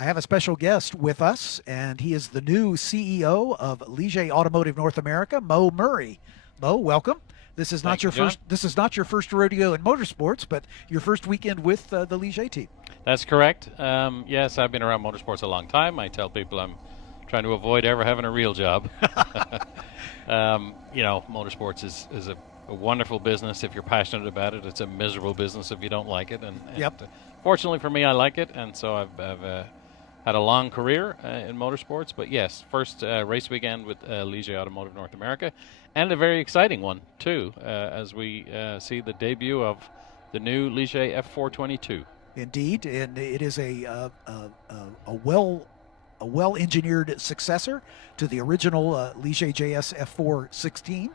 I have a special guest with us, and he is the new CEO of Ligier Automotive North America, Mo Murray. Mo, welcome. This is not Thank you, your John. first. This is not your first rodeo in motorsports, but your first weekend with the Ligier team. That's correct. Yes, I've been around motorsports a long time. I tell people I'm trying to avoid ever having a real job. Motorsports is a wonderful business if you're passionate about it. It's a miserable business if you don't like it. And Yep. Fortunately for me, I like it, and so I've had a long career in motorsports. But yes, first race weekend with Ligier Automotive North America, and a very exciting one too, as we see the debut of the new Ligier F422. Indeed, and it is a well engineered successor to the original Ligier JS F416,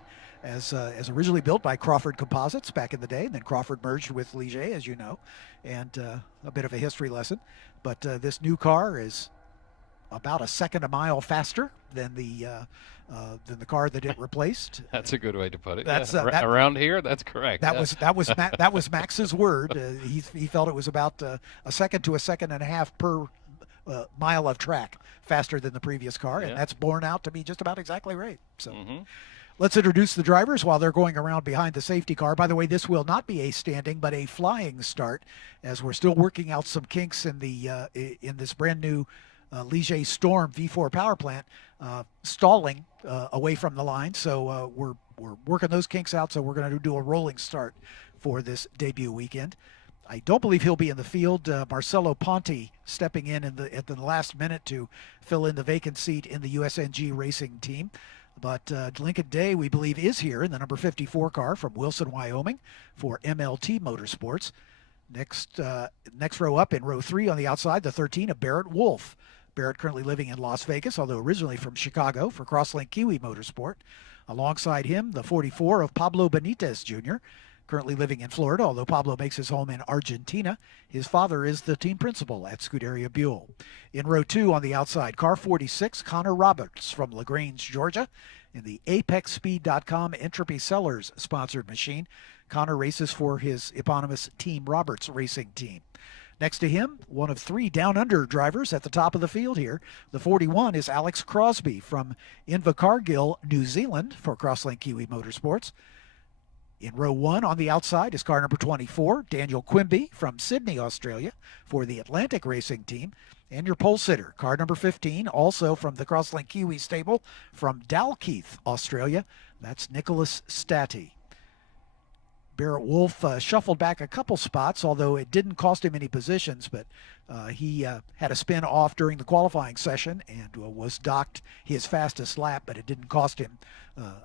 as originally built by Crawford Composites back in the day, and then Crawford merged with Ligier, as you know, and a bit of a history lesson. But this new car is about a second a mile faster than the car that it replaced. That's a good way to put it. That's around here. That's correct. That was Max's word. He felt it was about a second to a second and a half per mile of track faster than the previous car, and that's borne out to be just about exactly right. So. Let's introduce the drivers while they're going around behind the safety car. By the way, this will not be a standing, but a flying start, as we're still working out some kinks in this brand new Ligier Storm V4 power plant, stalling away from the line. So we're working those kinks out. So we're going to do a rolling start for this debut weekend. I don't believe he'll be in the field. Marcelo Ponti stepping in at the last minute to fill in the vacant seat in the USNG racing team. But Lincoln Day, we believe, is here in the number 54 car from Wilson, Wyoming for MLT Motorsports. Next row up in row 3 on the outside, the 13 of Barrett Wolfe. Barrett currently living in Las Vegas, although originally from Chicago for Crosslink Kiwi Motorsport. Alongside him, the 44 of Pablo Benites Jr., currently living in Florida, although Pablo makes his home in Argentina. His father is the team principal at Scuderia Buell. In row 2 on the outside, car 46, Connor Roberts from LaGrange, Georgia, in the ApexSpeed.com Entropy Sellers sponsored machine. Connor races for his eponymous Team Roberts racing team. Next to him, one of 3 down-under drivers at the top of the field here. The 41 is Alex Crosbie from Invercargill, New Zealand for Crosslink Kiwi Motorsports. In row 1 on the outside is car number 24, Daniel Quimby from Sydney, Australia for the Atlantic Racing Team. And your pole sitter, car number 15, also from the Crosslink Kiwi stable from Dalkeith, Australia. That's Nicolas Stati. Barrett Wolfe shuffled back a couple spots, although it didn't cost him any positions, but he had a spin off during the qualifying session and was docked his fastest lap, but it didn't cost him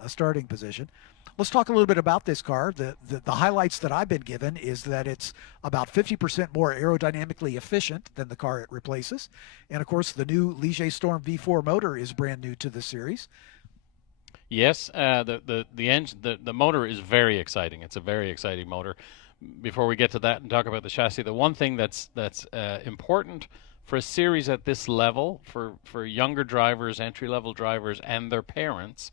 a starting position. Let's talk a little bit about this car. The highlights that I've been given is that it's about 50% more aerodynamically efficient than the car it replaces. And, of course, the new Ligier Storm V4 motor is brand new to the series. Yes, the engine, the motor is very exciting. It's a very exciting motor. Before we get to that and talk about the chassis, the one thing that's important for a series at this level, for younger drivers, entry-level drivers, and their parents,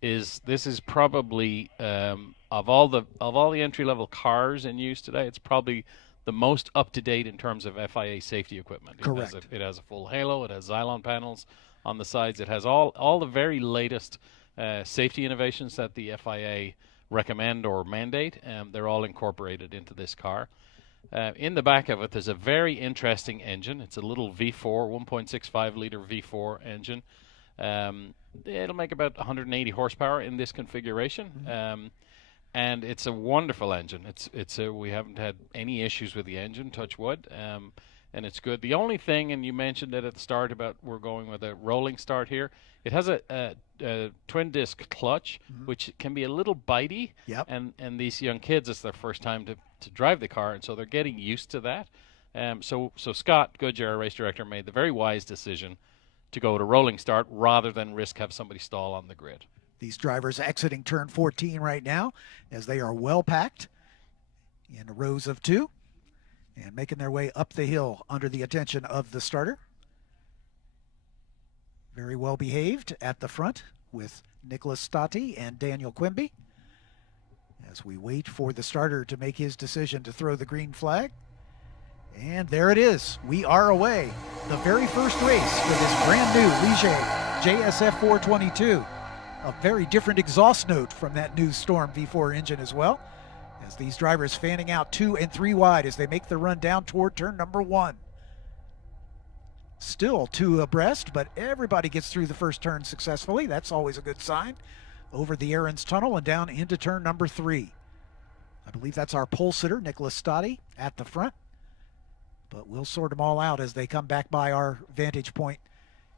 is this is probably of all the entry-level cars in use today, it's probably the most up-to-date in terms of FIA safety equipment. Correct. It has a full halo. It has Xylon panels on the sides. It has all the very latest safety innovations that the FIA recommend or mandate. They're all incorporated into this car. In the back of it, there's a very interesting engine. It's a little V4, 1.65 liter V4 engine. It'll make about 180 horsepower in this configuration, and it's a wonderful engine. We haven't had any issues with the engine, touch wood, and it's good. The only thing, and you mentioned it at the start about we're going with a rolling start here. It has a twin disc clutch, which can be a little bitey, and these young kids, it's their first time to drive the car, and so they're getting used to that. So Scott Goodyear, our race director, made the very wise decision to go to rolling start rather than risk have somebody stall on the grid. These drivers exiting turn 14 right now as they are well packed in rows of 2 and making their way up the hill under the attention of the starter. Very well behaved at the front with Nicolas Stati and Daniel Quimby as we wait for the starter to make his decision to throw the green flag. And there it is. We are away. The very first race for this brand new Ligier JS F422. A very different exhaust note from that new Storm V4 engine as well, as these drivers fanning out 2 and 3 wide as they make the run down toward turn number 1. Still 2 abreast, but everybody gets through the first turn successfully. That's always a good sign. Over the Aaron's Tunnel and down into turn number 3. I believe that's our pole sitter, Nicolas Stati, at the front. But we'll sort them all out as they come back by our vantage point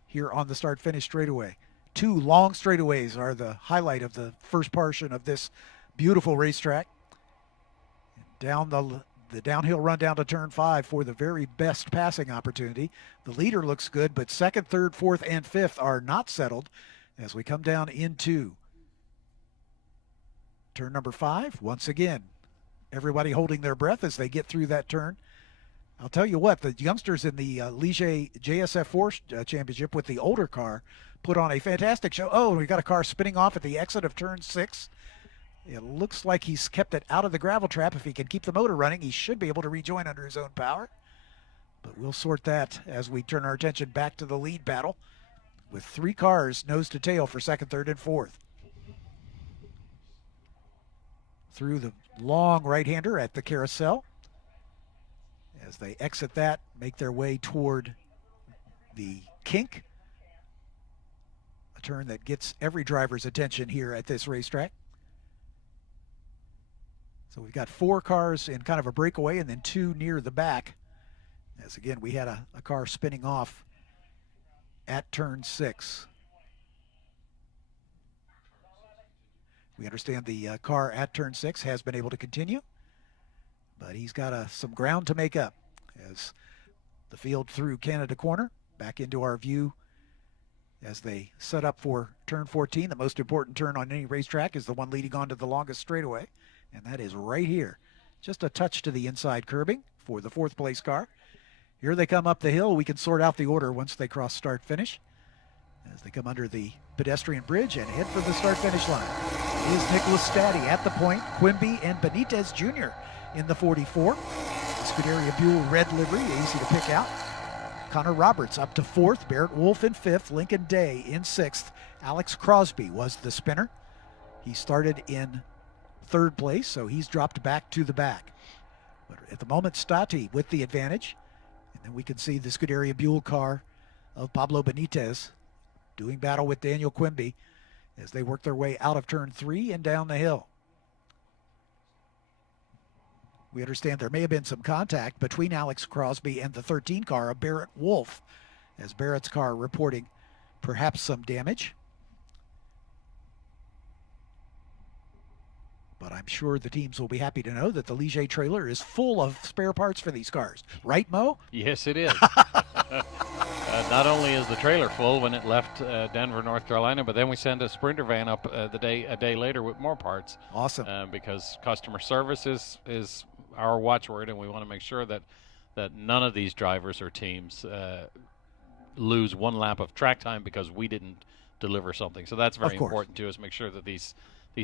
here on the start-finish straightaway. 2 long straightaways are the highlight of the first portion of this beautiful racetrack. Down the downhill run down to turn 5 for the very best passing opportunity. The leader looks good, but 2nd, 3rd, 4th, and 5th are not settled as we come down into turn number 5. Once again, everybody holding their breath as they get through that turn. I'll tell you what, the youngsters in the Ligier JS F4 championship with the older car put on a fantastic show. Oh, we got a car spinning off at the exit of turn 6. It looks like he's kept it out of the gravel trap. If he can keep the motor running, he should be able to rejoin under his own power. But we'll sort that as we turn our attention back to the lead battle with 3 cars nose to tail for 2nd, 3rd, and 4th. Through the long right-hander at the carousel. As they exit that, make their way toward the kink. A turn that gets every driver's attention here at this racetrack. So we've got 4 cars in kind of a breakaway and then 2 near the back. As again, we had a car spinning off at turn 6. We understand the car at turn 6 has been able to continue, but he's got some ground to make up as the field through Canada Corner back into our view as they set up for turn 14. The most important turn on any racetrack is the one leading on to the longest straightaway, and that is right here. Just a touch to the inside curbing for the 4th place car. Here they come up the hill. We can sort out the order once they cross start finish as they come under the pedestrian bridge and head for the start finish line. Is Nicolas Stati at the point, Quimby and Benites Jr. in the 44. Scuderia Buell red livery, easy to pick out. Connor Roberts up to 4th, Barrett Wolfe in 5th, Lincoln Day in 6th. Alex Crosbie was the spinner. He started in 3rd place, so he's dropped back to the back. But at the moment, Stati with the advantage. And then we can see the Scuderia Buell car of Pablo Benites doing battle with Daniel Quimby as they work their way out of turn 3 and down the hill. We understand there may have been some contact between Alex Crosbie and the 13 car of Barrett Wolfe, as Barrett's car reporting perhaps some damage. But I'm sure the teams will be happy to know that the Ligier trailer is full of spare parts for these cars. Right, Mo? Yes, it is. Not only is the trailer full when it left Denver, North Carolina, but then we send a Sprinter van up a day later with more parts. Awesome. Because customer service is our watchword, and we want to make sure that none of these drivers or teams lose 1 lap of track time because we didn't deliver something. So that's very important to us. Make sure that these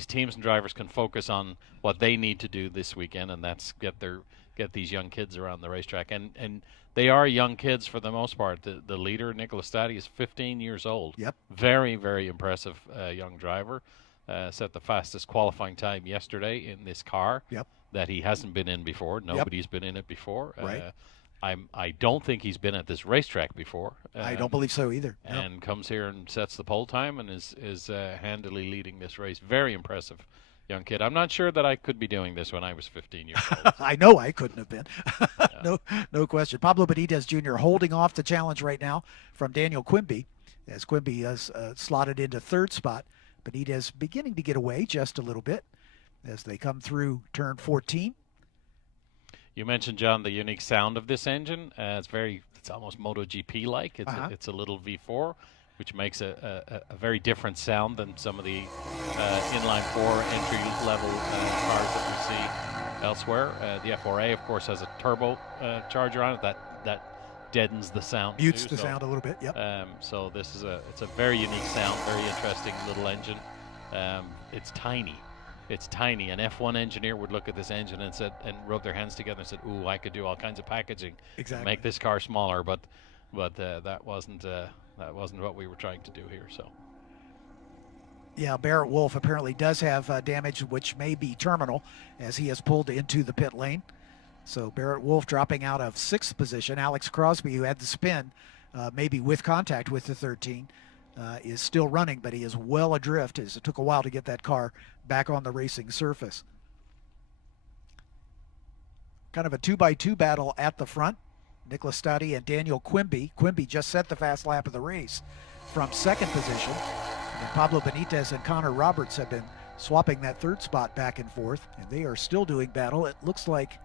teams and drivers can focus on what they need to do this weekend, and that's get these young kids around the racetrack. And they are young kids for the most part. The leader, Nicolas Stati, is 15 years old. Yep. Very, very impressive young driver. Set the fastest qualifying time yesterday in this car. Yep. That he hasn't been in before. Nobody's been in it before. Right. I don't think he's been at this racetrack before. I don't believe so either. And comes here and sets the pole time and is handily leading this race. Very impressive young kid. I'm not sure that I could be doing this when I was 15 years old. I know I couldn't have been. No question. Pablo Benites Jr. holding off the challenge right now from Daniel Quimby, as Quimby is slotted into 3rd spot. Benites beginning to get away just a little bit as they come through turn 14. You mentioned, John, the unique sound of this engine. It's almost MotoGP-like. It's a little V4, which makes a very different sound than some of the inline 4 entry-level cars that we see elsewhere. The F4A, of course, has a turbo charger on it that deadens the sound. Mutes the sound a little bit. Yep. So it's a very unique sound, very interesting little engine. It's tiny. it's tiny. An F1 engineer would look at this engine and said, and rub their hands together and said, "Ooh, I could do all kinds of packaging, make this car smaller." But that wasn't what we were trying to do here. So. Yeah, Barrett Wolfe apparently does have damage, which may be terminal, as he has pulled into the pit lane. So Barrett Wolfe dropping out of 6th position. Alex Crosbie, who had the spin, maybe with contact with the 13, is still running, but he is well adrift, as it took a while to get that car back on the racing surface. Kind of a 2x2 battle at the front. Nicolas Stati and Daniel Quimby. Quimby just set the fast lap of the race from 2nd position. And Pablo Benites and Connor Roberts have been swapping that 3rd spot back and forth, and they are still doing battle. It looks like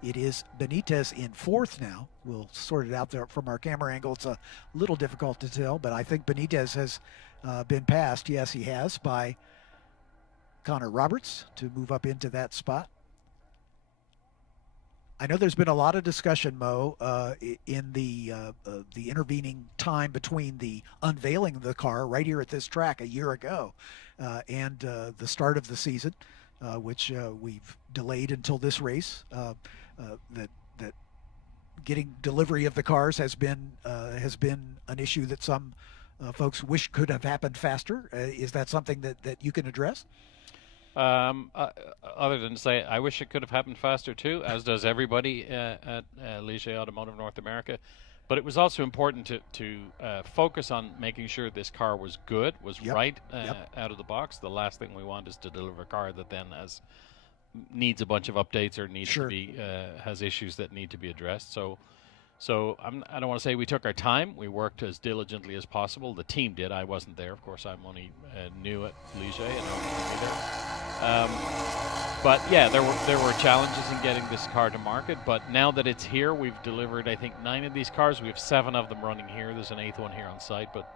it is Benites in 4th now. We'll sort it out there from our camera angle. It's a little difficult to tell, but I think Benites has been passed. Yes, he has, by Connor Roberts to move up into that spot. I know there's been a lot of discussion, Mo, in the intervening time between the unveiling of the car right here at this track a year ago and the start of the season, which we've delayed until this race. That getting delivery of the cars has been an issue that some folks wish could have happened faster. Is that something that you can address? Other than to say, I wish it could have happened faster too, as does everybody at Ligier Automotive North America. But it was also important to focus on making sure this car was good, was right out of the box. The last thing we want is to deliver a car that then needs a bunch of updates or needs to be has issues that need to be addressed. So I don't want to say we took our time. We worked as diligently as possible. The team did. I wasn't there. Of course, I'm only new at Ligier, and I wasn't there. But yeah, there were challenges in getting this car to market. But now that it's here, we've delivered, I think, 9 of these cars. We have 7 of them running here. There's an 8th one here on site, but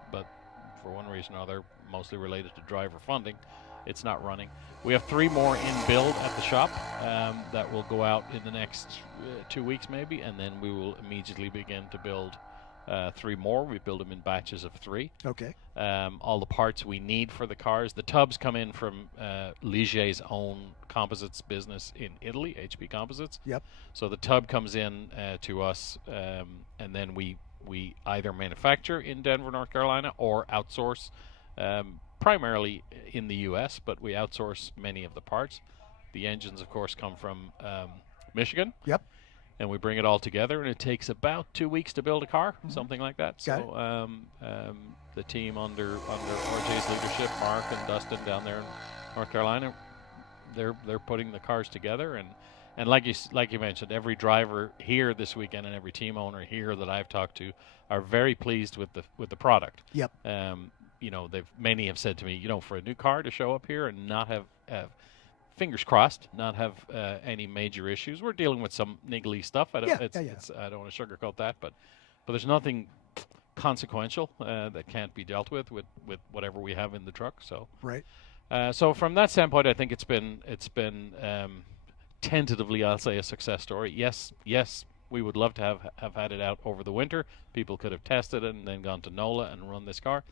for one reason or other, mostly related to driver funding, it's not running. We have 3 more in build at the shop that will go out in the next 2 weeks maybe, and then we will immediately begin to build 3 more. We build them in batches of 3. Okay. All the parts we need for the cars. The tubs come in from Ligier's own composites business in Italy, HP Composites. Yep. So the tub comes in to us, and then we either manufacture in Denver, North Carolina, or outsource. Primarily in the U.S., but we outsource many of the parts. The engines, of course, come from Michigan. Yep. And we bring it all together, and it takes about 2 weeks to build a car, something like that. So the team under RJ's leadership, Mark and Dustin down there in North Carolina, they're putting the cars together, and like you mentioned, every driver here this weekend and every team owner here that I've talked to are very pleased with the product. Yep. You know, many have said to me, you know, for a new car to show up here and not have fingers crossed, not have any major issues. We're dealing with some niggly stuff. I don't want to sugarcoat that, but there's nothing consequential that can't be dealt with whatever we have in the truck. So right. So from that standpoint, I think it's been tentatively, I'll say, a success story. Yes, we would love to have had it out over the winter. People could have tested it and then gone to NOLA and run this car.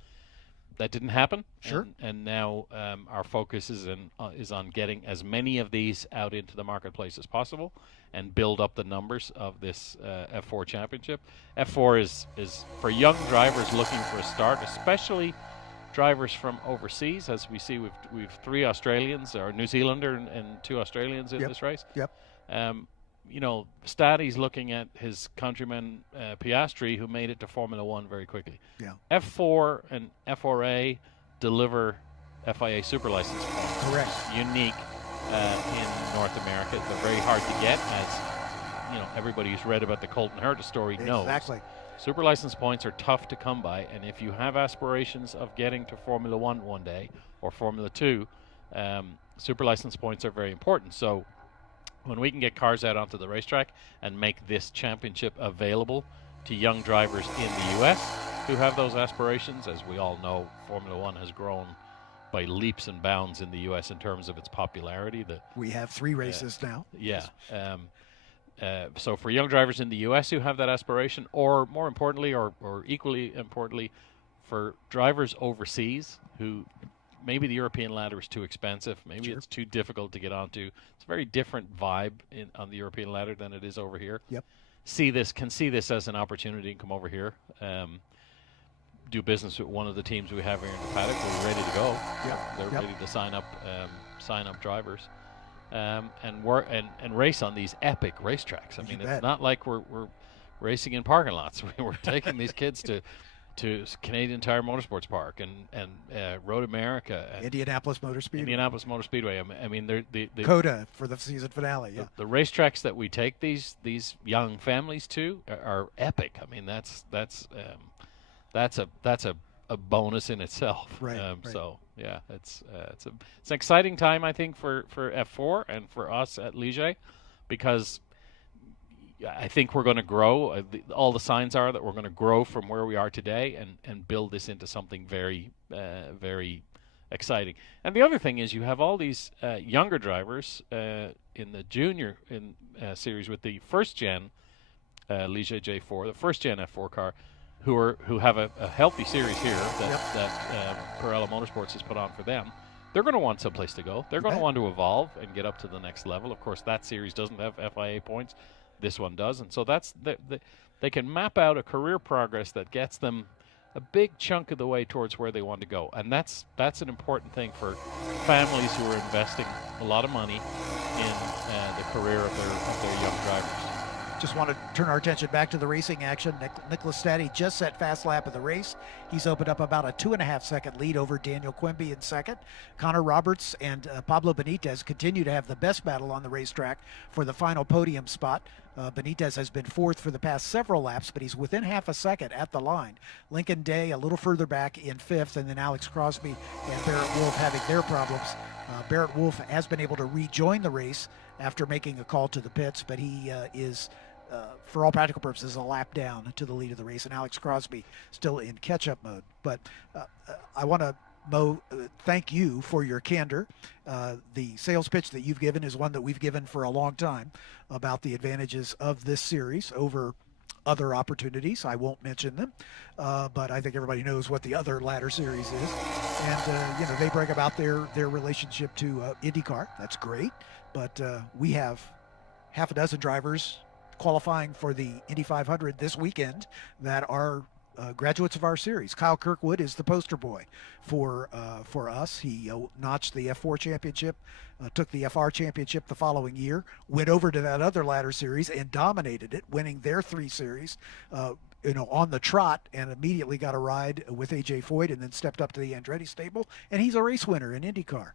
That didn't happen. Sure. And now our focus is on getting as many of these out into the marketplace as possible and build up the numbers of this F4 championship. F4 is for young drivers looking for a start, especially drivers from overseas. As we see, we've 3 Australians, or New Zealander and 2 Australians in this race. Yep. You know, Stati's looking at his countryman Piastri, who made it to Formula One very quickly. Yeah. F4 and F4A deliver FIA super license points. Correct. Unique in North America. They're very hard to get, as you know, everybody who's read about the Colton Herta story knows. Exactly. Super license points are tough to come by, and if you have aspirations of getting to Formula One day or Formula 2, super license points are very important. So when we can get cars out onto the racetrack and make this championship available to young drivers in the U.S. who have those aspirations, as we all know, Formula One has grown by leaps and bounds in the U.S. in terms of its popularity. We have 3 races now. Yeah. So for young drivers in the U.S. who have that aspiration, or more importantly, or equally importantly, for drivers overseas who maybe the European ladder is too expensive. Maybe it's too difficult to get onto. It's a very different vibe on the European ladder than it is over here. Yep. Can see this as an opportunity and come over here. Do business with one of the teams we have here in the paddock. We're ready to go. Yep. They're ready to sign up drivers, and race on these epic racetracks. I mean, it's not like we're racing in parking lots. We're taking these kids to Canadian Tire Motorsports Park and Road America, and Indianapolis Motor Speedway. I mean, they're the COTA for the season finale. Yeah. The racetracks that we take these young families to are epic. I mean, that's a bonus in itself. Right. Right. So yeah, it's an exciting time, I think, for F4 and for us at Ligier, because I think we're going to grow. All the signs are that we're going to grow from where we are today and build this into something very, very exciting. And the other thing is you have all these younger drivers in the junior series with the first gen Ligier J4, the first gen F4 car, who have a healthy series here that Parella Motorsports has put on for them. They're going to want someplace to go. They're going to want to evolve and get up to the next level. Of course, that series doesn't have FIA points. This one does, and so they can map out a career progress that gets them a big chunk of the way towards where they want to go, and that's an important thing for families who are investing a lot of money in the career of their young drivers. Just want to turn our attention back to the racing action. Nicolas Stati just set fast lap of the race. He's opened up about a 2.5 second lead over Daniel Quimby in second. Connor Roberts and Pablo Benites continue to have the best battle on the racetrack for the final podium spot. Benites has been fourth for the past several laps, but he's within half a second at the line. Lincoln Day a little further back in fifth, and then Alex Crosbie and Barrett Wolfe having their problems. Barrett Wolfe has been able to rejoin the race after making a call to the pits, but he is, for all practical purposes, a lap down to the lead of the race, and Alex Crosbie still in catch-up mode. But I want to, Mo, thank you for your candor. The sales pitch that you've given is one that we've given for a long time about the advantages of this series over other opportunities. I won't mention them, but I think everybody knows what the other ladder series is. And, they brag about their relationship to IndyCar. That's great. But we have half a dozen drivers qualifying for the Indy 500 this weekend that are graduates of our series. Kyle Kirkwood is the poster boy for us. He notched the F4 championship, took the FR championship the following year, went over to that other ladder series and dominated it, winning their 3 series on the trot, and immediately got a ride with AJ Foyt and then stepped up to the Andretti stable, and he's a race winner in IndyCar.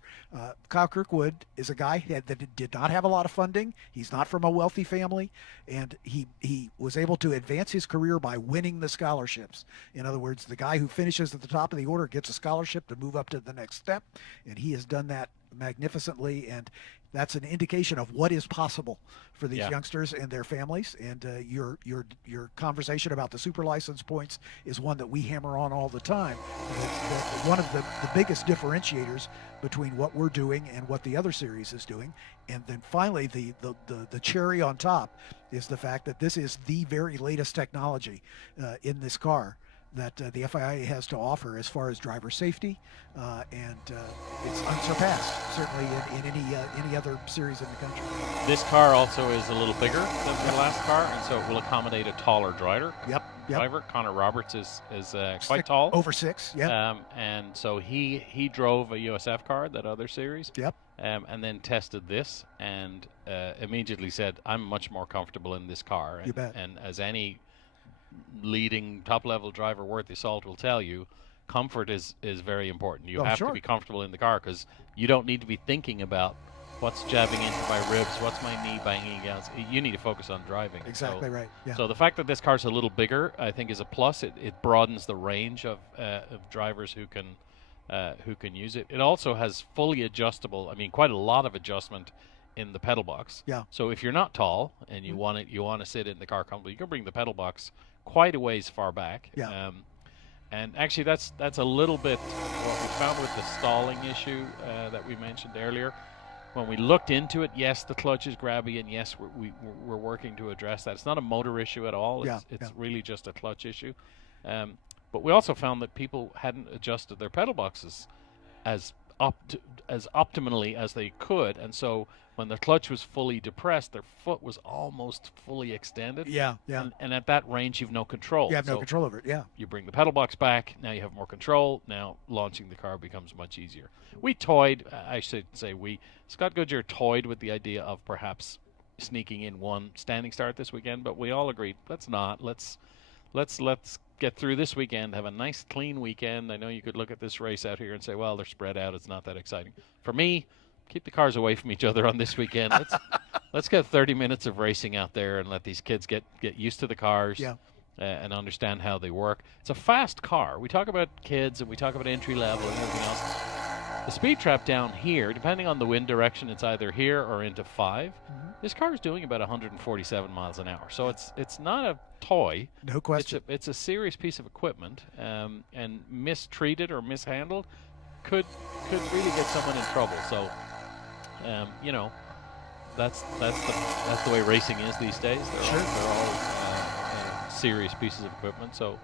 Kyle Kirkwood is a guy that did not have a lot of funding. He's not from a wealthy family, and he was able to advance his career by winning the scholarships. In other words, the guy who finishes at the top of the order gets a scholarship to move up to the next step, and he has done that magnificently, and that's an indication of what is possible for these youngsters and their families. And your conversation about the super license points is one that we hammer on all the time. One of the biggest differentiators between what we're doing and what the other series is doing. And then finally, the cherry on top is the fact that this is the very latest technology in this car that the FIA has to offer as far as driver safety, and it's unsurpassed, certainly in any other series in the country. This car also is a little bigger than the last car, and so it will accommodate a taller driver. Yep. Driver Connor Roberts is quite tall, over 6. Yeah. And so he drove a USF car, that other series. Yep. And then tested this and immediately said, "I'm much more comfortable in this car." And, you bet. And as any leading top-level driver worth the salt will tell you, comfort is very important. You have to be comfortable in the car, because you don't need to be thinking about what's jabbing into my ribs, what's my knee banging against. You need to focus on driving. Exactly right. Yeah. So the fact that this car's a little bigger, I think, is a plus. It broadens the range of drivers who can use it. It also has fully adjustable, quite a lot of adjustment in the pedal box. Yeah. So if you're not tall and you want to sit in the car comfortably, you can bring the pedal box quite a ways far back. Yeah. And actually, that's a little bit what we found with the stalling issue that we mentioned earlier. When we looked into it, yes, the clutch is grabby, and yes, we're working to address that. It's not a motor issue at all. It's really just a clutch issue. But we also found that people hadn't adjusted their pedal boxes as as optimally as they could, and so when the clutch was fully depressed, their foot was almost fully extended. Yeah, yeah. And at that range, you've no control. You have no control over it, yeah. You bring the pedal box back, now you have more control. Now launching the car becomes much easier. We toyed, I should say Scott Goodyear toyed with the idea of perhaps sneaking in one standing start this weekend, but we all agreed, let's not. Let's get through this weekend, have a nice clean weekend. I know you could look at this race out here and say, well, they're spread out, it's not that exciting. For me, keep the cars away from each other on this weekend. Let's get 30 minutes of racing out there and let these kids get used to the cars. Yeah. And understand how they work. It's a fast car. We talk about kids and we talk about entry level and everything else. The speed trap down here, depending on the wind direction, it's either here or into 5. Mm-hmm. This car is doing about 147 miles an hour. So it's not a toy. No question. It's a serious piece of equipment, and mistreated or mishandled could really get someone in trouble. So, you know, that's the way racing is these days. They're all serious pieces of equipment. So,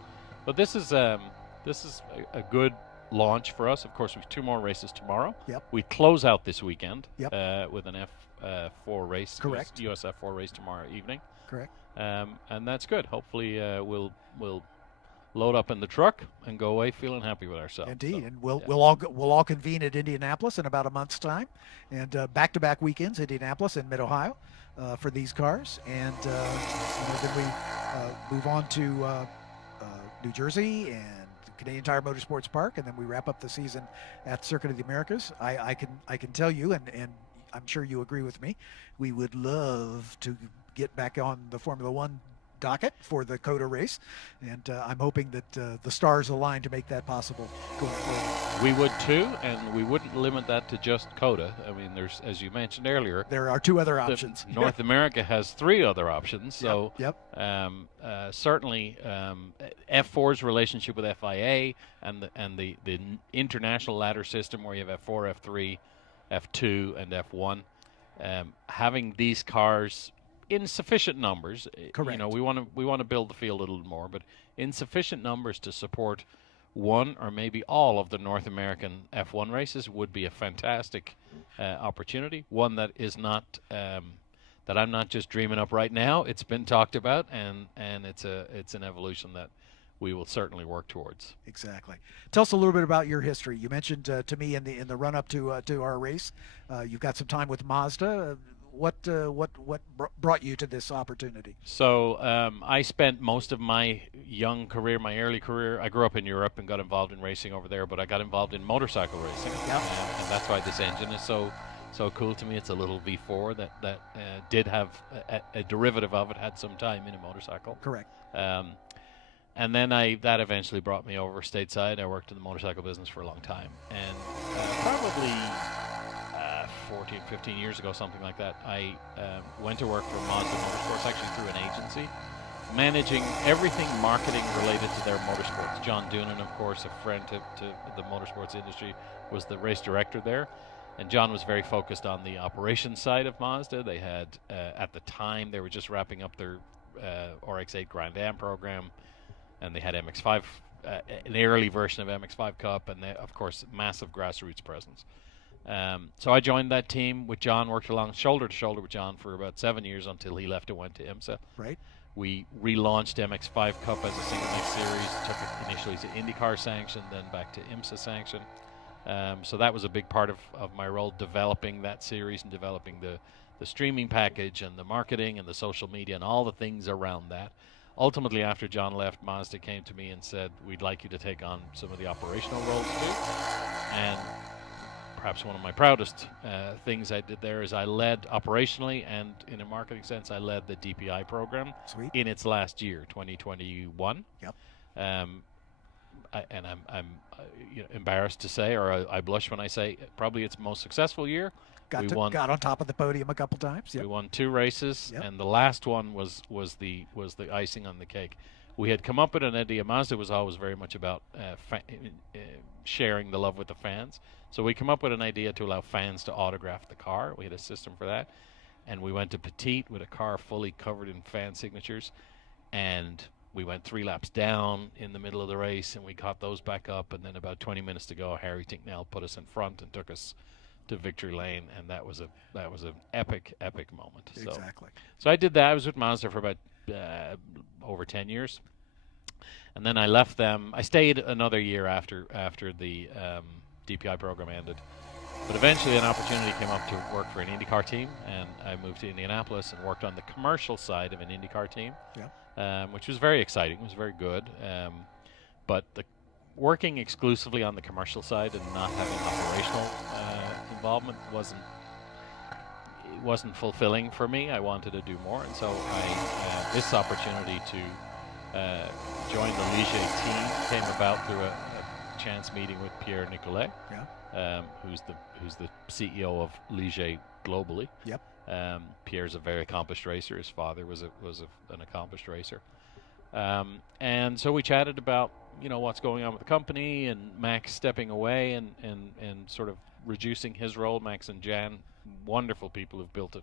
but this is a good launch for us. Of course, we have 2 more races tomorrow. Yep. We close out this weekend yep. With an F4 race. Correct. US F4 race tomorrow evening. Correct. And that's good. Hopefully, we'll load up in the truck and go away feeling happy with ourselves. Indeed, so, and we'll all convene at Indianapolis in about a month's time, and back-to-back weekends, Indianapolis and Mid-Ohio, for these cars, and then we move on to New Jersey and Canadian Tire Motorsports Park, and then we wrap up the season at Circuit of the Americas. I can tell you, and I'm sure you agree with me, we would love to get back on the Formula One docket for the COTA race, and I'm hoping that the stars align to make that possible going forward. We would too, and we wouldn't limit that to just COTA. I mean, there's, as you mentioned earlier, there are 2 other options. North America has 3 other options. So yep. certainly F4's relationship with FIA and the international ladder system where you have F4, F3, F2, and F1, having these cars in sufficient numbers. Correct. You know, we want to build the field a little more, but in sufficient numbers to support one or maybe all of the North American F1 races would be a fantastic opportunity. One that is not that I'm not just dreaming up right now. It's been talked about, and it's an evolution that we will certainly work towards. Exactly. Tell us a little bit about your history. You mentioned to me in the run up to our race, you've got some time with Mazda. What brought you to this opportunity? So I spent most of my young career, my early career, I grew up in Europe and got involved in racing over there, but I got involved in motorcycle racing. Yep. And that's why this engine is so cool to me. It's a little V4 that did have a derivative of it, had some time in a motorcycle. Correct. And then that eventually brought me over stateside. I worked in the motorcycle business for a long time. And probably 14, 15 years ago, something like that, I went to work for Mazda Motorsports, actually through an agency, managing everything marketing related to their motorsports. John Doonan, of course, a friend to the motorsports industry, was the race director there. And John was very focused on the operations side of Mazda. They had, at the time, they were just wrapping up their RX-8 Grand Am program, and they had MX-5, an early version of MX-5 Cup, and they, of course, massive grassroots presence. So I joined that team with John, worked along shoulder to shoulder with John for about 7 years until he left and went to IMSA. Right. We relaunched MX-5 Cup as a single neck series, took it initially to IndyCar sanction, then back to IMSA sanction. So that was a big part of my role, developing that series and developing the streaming package and the marketing and the social media and all the things around that. Ultimately, after John left, Mazda came to me and said, we'd like you to take on some of the operational roles too. And perhaps one of my proudest things I did there is I led operationally, and in a marketing sense, I led the DPI program. Sweet. In its last year, 2021. Yep. I'm embarrassed to say, or I blush when I say, probably its most successful year. Got on top of the podium a couple times. Yep. We won 2 races, yep. And the last one was the icing on the cake. We had come up with an idea. Mazda was always very much about sharing the love with the fans. So we come up with an idea to allow fans to autograph the car. We had a system for that. And we went to Petite with a car fully covered in fan signatures. And we went 3 laps down in the middle of the race, and we caught those back up. And then about 20 minutes to go, Harry Tinknell put us in front and took us to victory lane, and that was an epic moment. Exactly. So I did that. I was with Mazda for about over 10 years, and then I left them. I stayed another year after the DPI program ended. But eventually an opportunity came up to work for an IndyCar team, and I moved to Indianapolis and worked on the commercial side of an IndyCar team, which was very exciting. It was very good. But working exclusively on the commercial side and not having operational involvement wasn't fulfilling for me. I wanted to do more, and so I this opportunity to join the Ligier team came about through a chance meeting with Pierre Nicolas. Who's the CEO of Ligier globally. Pierre's a very accomplished racer. His father was an accomplished racer, and so we chatted about what's going on with the company, and Max stepping away and sort of reducing his role. Max and Jan, wonderful people who've built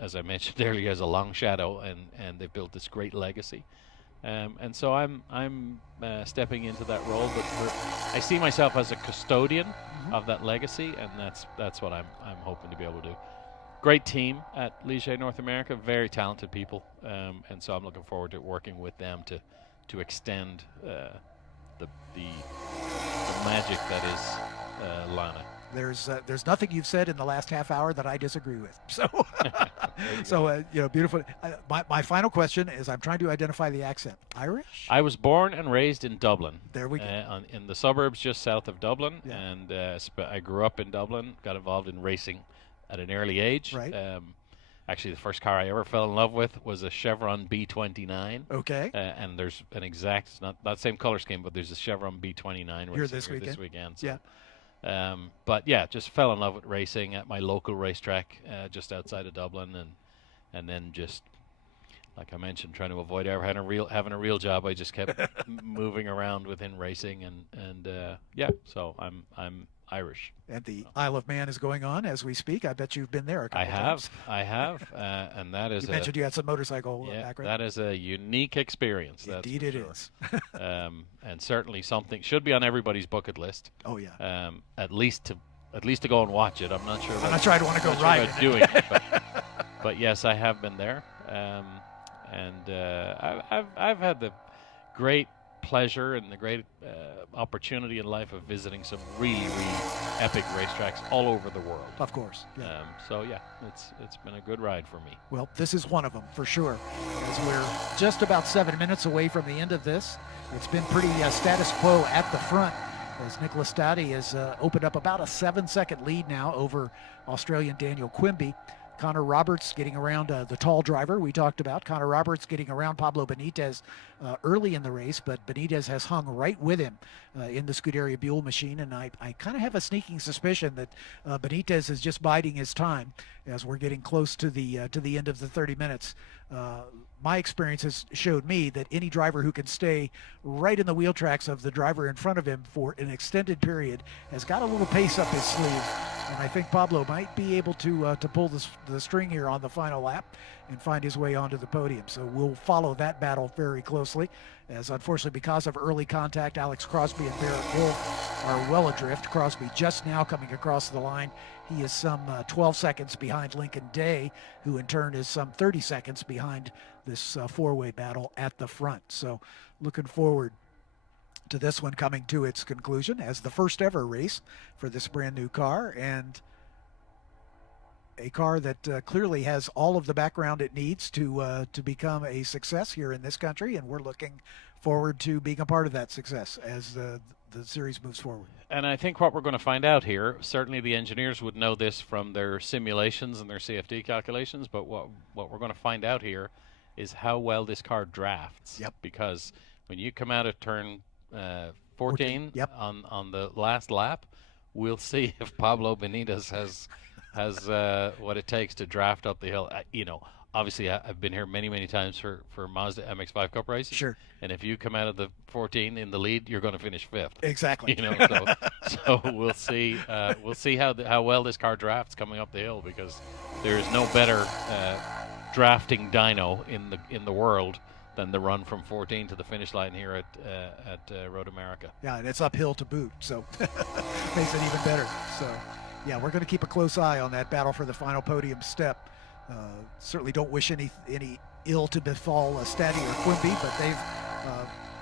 as I mentioned earlier, as a long shadow, and they've built this great legacy. And so I'm stepping into that role, but I see myself as a custodian of that legacy, and that's what I'm hoping to be able to do. Great team at Ligier North America, very talented people, and so I'm looking forward to working with them to extend the magic that is Lana. There's nothing you've said in the last half hour that I disagree with. So, beautiful. My final question is, I'm trying to identify the accent. Irish? I was born and raised in Dublin. There we go. In the suburbs just south of Dublin, and I grew up in Dublin. Got involved in racing at an early age. Right. Actually, the first car I ever fell in love with was a Chevron B29. Okay. And there's an exact, not that same color scheme, but there's a Chevron B29 here this weekend. So. But yeah, just fell in love with racing at my local racetrack just outside of Dublin, and then just, like I mentioned, trying to avoid ever having a real job. I just kept moving around within racing, and so I'm Irish. And the Isle of Man is going on as we speak. I bet you've been there a couple times. I have, and that is. You mentioned you had some motorcycle background. That is a unique experience. Indeed, it is. And certainly something should be on everybody's bucket list. Oh yeah. At least to go and watch it. I'm not sure. I'm not sure I'd want to go ride it. Doing it, but yes, I have been there, and I've had the great pleasure and the great opportunity in life of visiting some really epic racetracks all over the world. Of course. Yeah. So yeah, it's been a good ride for me. Well, this is one of them for sure. As we're just about 7 minutes away from the end of this, it's been pretty status quo at the front, as Nicolas Stati has opened up about a 7-second lead now over Australian Daniel Quimby. Connor Roberts getting around the tall driver we talked about. Connor Roberts getting around Pablo Benites early in the race, but Benites has hung right with him in the Scuderia Buell machine, and I kind of have a sneaking suspicion that Benites is just biding his time as we're getting close to the end of the 30 minutes. My experience has showed me that any driver who can stay right in the wheel tracks of the driver in front of him for an extended period has got a little pace up his sleeve. And I think Pablo might be able to pull the string here on the final lap and find his way onto the podium. So we'll follow that battle very closely, as unfortunately because of early contact, Alex Crosbie and Barrett Wolfe are well adrift. Crosbie just now coming across the line. He is some 12 seconds behind Lincoln Day, who in turn is some 30 seconds behind this four-way battle at the front. So looking forward to this one coming to its conclusion as the first ever race for this brand new car, and a car that clearly has all of the background it needs to become a success here in this country, and we're looking forward to being a part of that success as the series moves forward. And I think what we're going to find out here, certainly the engineers would know this from their simulations and their CFD calculations, but what we're going to find out here is how well this car drafts. Yep. Because when you come out of turn 14 Yep. on the last lap, we'll see if Pablo Benites has what it takes to draft up the hill. Obviously I've been here many times for Mazda MX-5 Cup races. Sure. And if you come out of the 14 in the lead, you're going to finish fifth. Exactly. So we'll see how well this car drafts coming up the hill, because there is no better drafting dyno in the world than the run from 14 to the finish line here at Road America. Yeah, and it's uphill to boot, so makes it even better. So, yeah, we're going to keep a close eye on that battle for the final podium step. Certainly don't wish any ill to befall Stati or Quimby, but they've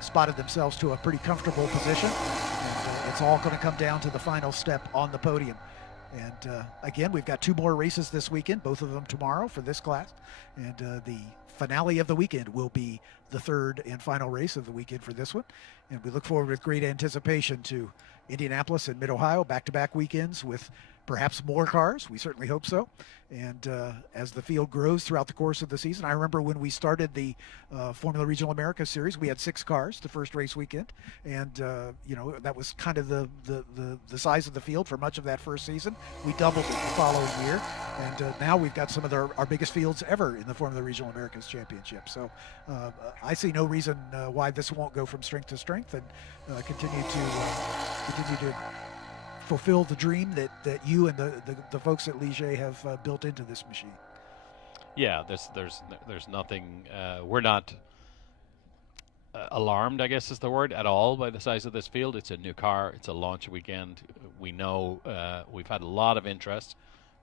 spotted themselves to a pretty comfortable position, and it's all going to come down to the final step on the podium. And again, we've got 2 more races this weekend, both of them tomorrow for this class, and the finale of the weekend will be the 3rd and final race of the weekend for this one. And we look forward with great anticipation to Indianapolis and Mid-Ohio, back-to-back weekends with perhaps more cars. We certainly hope so. And as the field grows throughout the course of the season, I remember when we started the Formula Regional America Series, we had 6 cars the first race weekend, and that was kind of the size of the field for much of that first season. We doubled it the following year, and now we've got some of our biggest fields ever in the Formula Regional Americas Championship. So I see no reason why this won't go from strength to strength and continue to fulfill the dream that you and the folks at Ligier have built into this machine. Yeah, there's nothing. We're not alarmed, I guess is the word, at all by the size of this field. It's a new car. It's a launch weekend. We know we've had a lot of interest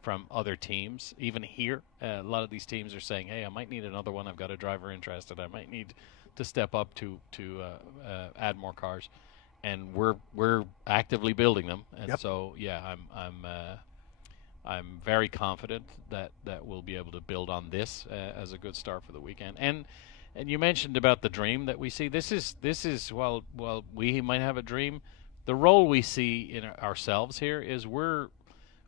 from other teams. Even here, a lot of these teams are saying, "Hey, I might need another one. I've got a driver interested. I might need to step up to add more cars." And we're actively building them, and yep. So yeah, I'm very confident that we'll be able to build on this as a good start for the weekend. And you mentioned about the dream that we see. This is well we might have a dream. The role we see in ourselves here is we're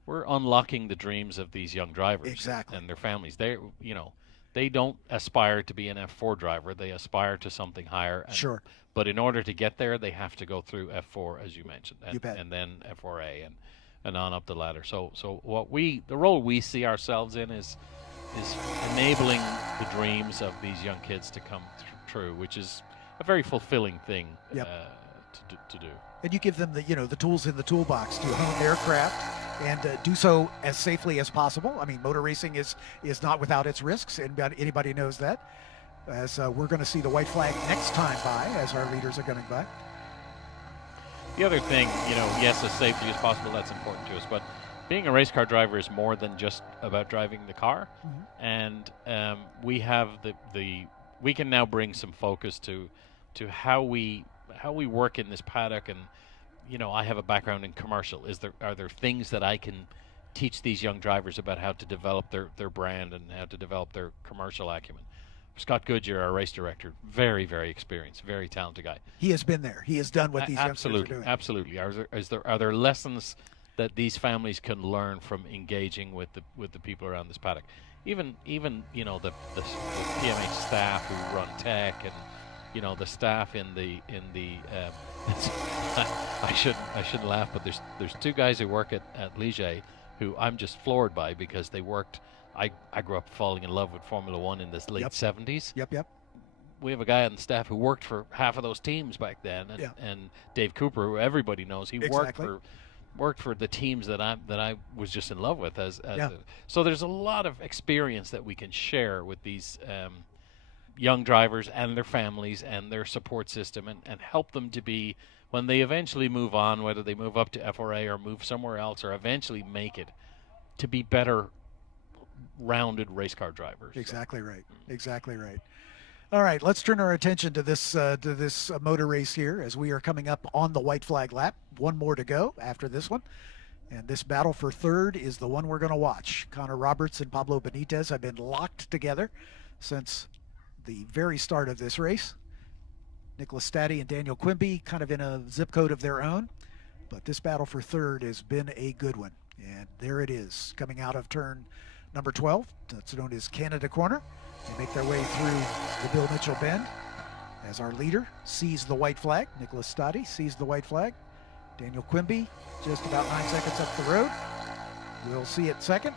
unlocking the dreams of these young drivers. Exactly. And their families. They don't aspire to be an F4 driver. They aspire to something higher. Sure. But in order to get there, they have to go through F4, as you mentioned, and then F4A and on up the ladder. So the role we see ourselves in is enabling the dreams of these young kids to come true, which is a very fulfilling thing yep. to do. And you give them the tools in the toolbox to hone their craft and do so as safely as possible. I mean, motor racing is not without its risks, and anybody knows that. As we're going to see the white flag next time by, as our leaders are going by. The other thing, yes, as safely as possible, that's important to us, but being a race car driver is more than just about driving the car. Mm-hmm. And we have we can now bring some focus to how we work in this paddock. And I have a background in commercial. Are there things that I can teach these young drivers about how to develop their brand and how to develop their commercial acumen? Scott Goodyear, our race director, very, very experienced, very talented guy. He has been there. He has done what these youngsters are doing. Absolutely. Are there lessons that these families can learn from engaging with the people around this paddock? Even the PMH staff who run tech, and the staff in the I shouldn't laugh, but there's 2 guys who work at Ligier who I'm just floored by, because they worked. I grew up falling in love with Formula One in the late yep. 70s. Yep. We have a guy on the staff who worked for half of those teams back then, and Dave Cooper, who everybody knows, he exactly. worked for the teams that I was just in love with. So there's a lot of experience that we can share with these young drivers and their families and their support system, and help them to be, when they eventually move on, whether they move up to F4A or move somewhere else, or eventually make it, to be better rounded race car drivers. Exactly right. Exactly right. All right, let's turn our attention to this motor race here, as we are coming up on the white flag lap. 1 more to go after this one, and this battle for 3rd is the one we're going to watch. Connor Roberts and Pablo Benites have been locked together since the very start of this race. Nicolas Stati and Daniel Quimby kind of in a zip code of their own, but this battle for 3rd has been a good one. And there it is, coming out of turn number 12, that's known as Canada Corner. They make their way through the Bill Mitchell bend as our leader sees the white flag. Nicolas Stati sees the white flag. Daniel Quimby just about 9 seconds up the road. We'll see it second.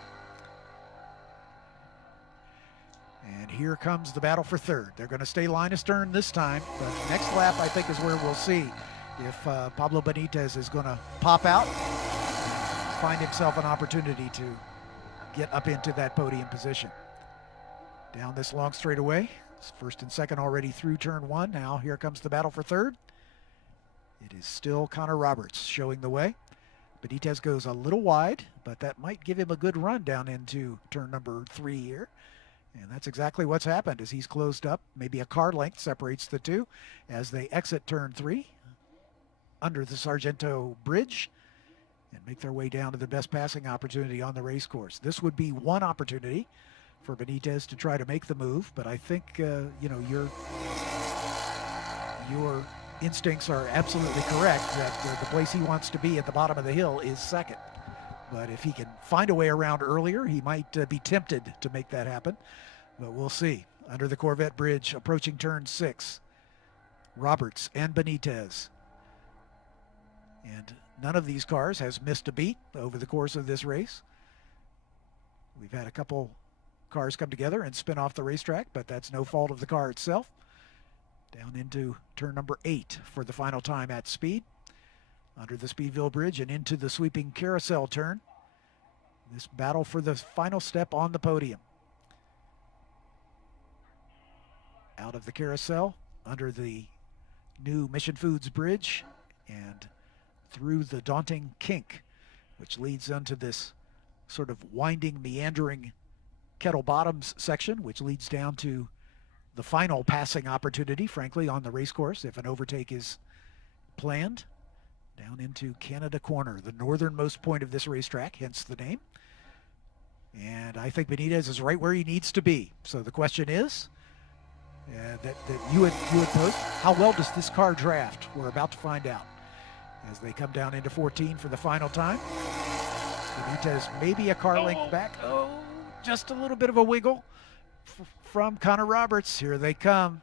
And here comes the battle for 3rd. They're going to stay line astern this time, but next lap I think is where we'll see if Pablo Benites is going to pop out and find himself an opportunity to get up into that podium position. Down this long straightaway, First and second already through turn one. Now here comes the battle for third. It is still Connor Roberts showing the way. Benites goes a little wide, but that might give him a good run down into turn number 3 here. And that's exactly what's happened as he's closed up. Maybe a car length separates the two as they exit turn 3 under the Sargento Bridge and make their way down to the best passing opportunity on the race course. This would be one opportunity for Benites to try to make the move, but I think you know, your instincts are absolutely correct that the place he wants to be at the bottom of the hill is second. But if he can find a way around earlier, he might be tempted to make that happen. But we'll see. Under the Corvette Bridge, approaching turn 6, Roberts and Benites. And none of these cars has missed a beat over the course of this race. We've had a couple cars come together and spin off the racetrack, but that's no fault of the car itself. Down into turn number 8 for the final time at speed. Under the Speedville Bridge and into the sweeping carousel turn. This battle for the final step on the podium. Out of the carousel, under the new Mission Foods Bridge, and through the daunting kink, which leads into this sort of winding, meandering Kettle Bottoms section, which leads down to the final passing opportunity, frankly, on the race course, if an overtake is planned. Down into Canada Corner, the northernmost point of this racetrack, hence the name. And I think Benites is right where he needs to be. So the question is, that you would pose, how well does this car draft? We're about to find out as they come down into 14 for the final time. Benites maybe a car length back. Oh, just a little bit of a wiggle from Connor Roberts. Here they come.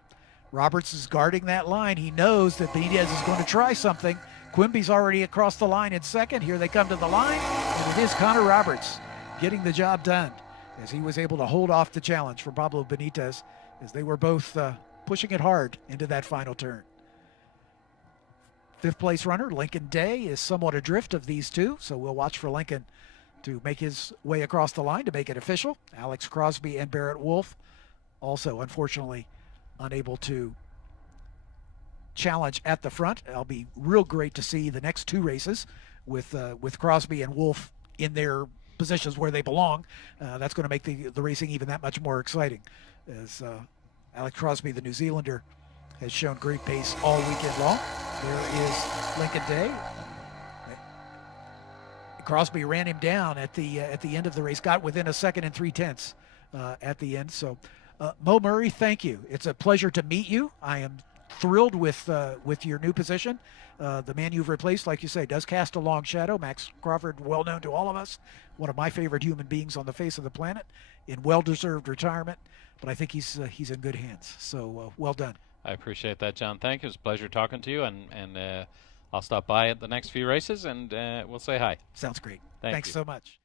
Roberts is guarding that line. He knows that Benites is going to try something. Quimby's already across the line in second. Here they come to the line, and it is Connor Roberts getting the job done as he was able to hold off the challenge for Pablo Benites as they were both pushing it hard into that final turn. Fifth place runner, Lincoln Day, is somewhat adrift of these two, so we'll watch for Lincoln to make his way across the line to make it official. Alex Crosbie and Barrett Wolfe also, unfortunately, unable to challenge at the front. It'll be real great to see the next two races with Crosbie and Wolfe in their positions where they belong. That's going to make the racing even that much more exciting, as Alex Crosbie, the New Zealander, has shown great pace all weekend long. There is Lincoln Day. Crosbie ran him down at the end of the race, got within a second and 3/10 at the end. So Mo Murray, thank you. It's a pleasure to meet you. I am thrilled with your new position. The man you've replaced, like you say, does cast a long shadow. Max Crawford, well known to all of us, one of my favorite human beings on the face of the planet, in well-deserved retirement. But I think he's in good hands. So well done. I appreciate that, John. Thank you. It was a pleasure talking to you, and I'll stop by at the next few races and we'll say hi. Sounds great. Thanks so much.